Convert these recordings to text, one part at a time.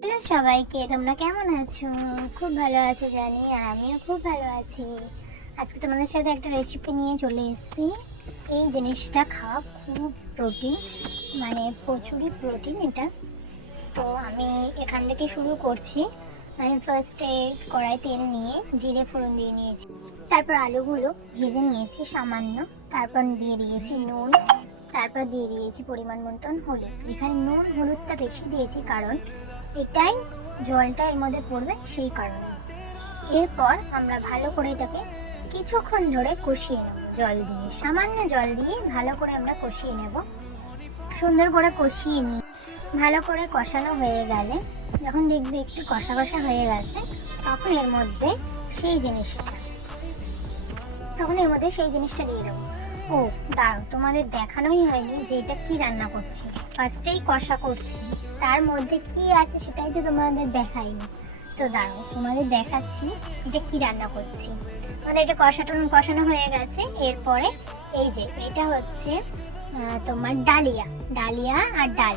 Hello সবাইকে, তোমরা কেমন আছো? খুব ভালো আছো জানি, আর আমিও খুব ভালো আছি। আজকে তোমাদের সাথে একটা রেসিপি নিয়ে চলে এসেছি। এই জিনিসটা খাওয়া খুব প্রোটিন, মানে প্রচুরই প্রোটিন এটা। তো আমি এখান থেকে শুরু করছি। আমি ফার্স্টে কড়াই তেল নিয়ে জিরে ফোড়ন দিয়ে নিয়েছি, তারপর আলুগুলো ভেজে নিয়েছি সামান্য, তারপর দিয়ে দিয়েছি নুন, তারপর দিয়ে দিয়েছি পরিমাণ মতন হলুদ। এখানে নুন হলুদটা বেশি দিয়েছি কারণ এটাই জলটা এর মধ্যে পড়বে, সেই কারণে। এরপর আমরা ভালো করে এটাকে কিছুক্ষণ ধরে কষিয়ে নেব, জল দিয়ে, সামান্য জল দিয়ে ভালো করে আমরা কষিয়ে নেব। সুন্দর করে কষিয়ে নিই। ভালো করে কষানো হয়ে গেলে, যখন দেখবে একটু কষা কষা হয়ে গেছে, তখন এর মধ্যে সেই জিনিসটা দিয়ে দেবো। ও দাঁড়াও, তোমাদের দেখানোই হয়নি যে এটা কি রান্না করছি। ফার্স্টেই কষা করছি, তার মধ্যে কি আছে সেটাই তো তোমাদের দেখাইনি। তো দাঁড়াও, তোমাদের দেখাচ্ছি এটা কি রান্না করছি। আমাদের এটা কষানো হয়ে গেছে। এরপরে এই যে এটা হচ্ছে তোমার ডালিয়া আর ডাল।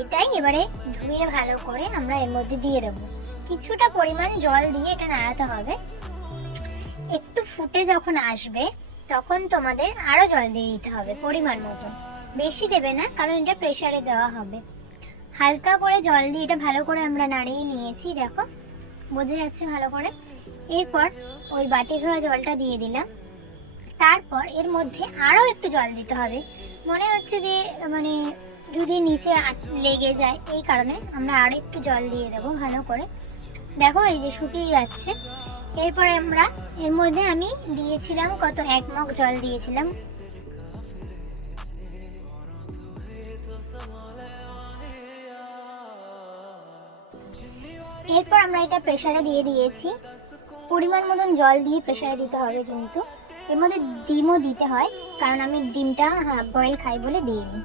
এটাই এবারে ধুয়ে ভালো করে আমরা এর মধ্যে দিয়ে দেবো। কিছুটা পরিমাণ জল দিয়ে এটা নাড়াতে হবে। একটু ফুটে যখন আসবে তখন তোমাদের আরো জল দিয়ে দিতে হবে পরিমাণ মতো, বেশি দেবে না কারণ এটা প্রেসারে দেওয়া হবে। হালকা করে জল দিয়ে এটা ভালো করে আমরা নাড়িয়ে নিয়েছি, দেখো বোঝা যাচ্ছে ভালো করে। এরপর ওই বাটি ধোয়া জলটা দিয়ে দিলাম। তারপর এর মধ্যে আরো একটু জল দিতে হবে। মনে হচ্ছে যে মানে যদি নিচে লেগে যায়, এই কারণে আমরা আরো একটু জল দিয়ে দেবো ভালো করে। দেখো এই যে শুকিয়ে যাচ্ছে। এরপরে আমরা এর মধ্যে আমি দিয়েছিলাম কত, 1 মগ জল দিয়েছিলাম। এরপর আমরা এটা প্রেসারে দিয়ে দিয়েছি। পরিমাণ মতন জল দিয়ে প্রেসারে দিতে হবে, কিন্তু এর মধ্যে ডিমও দিতে হয় কারণ আমি ডিমটা হাফ বয়েল খাই বলে দিইনি।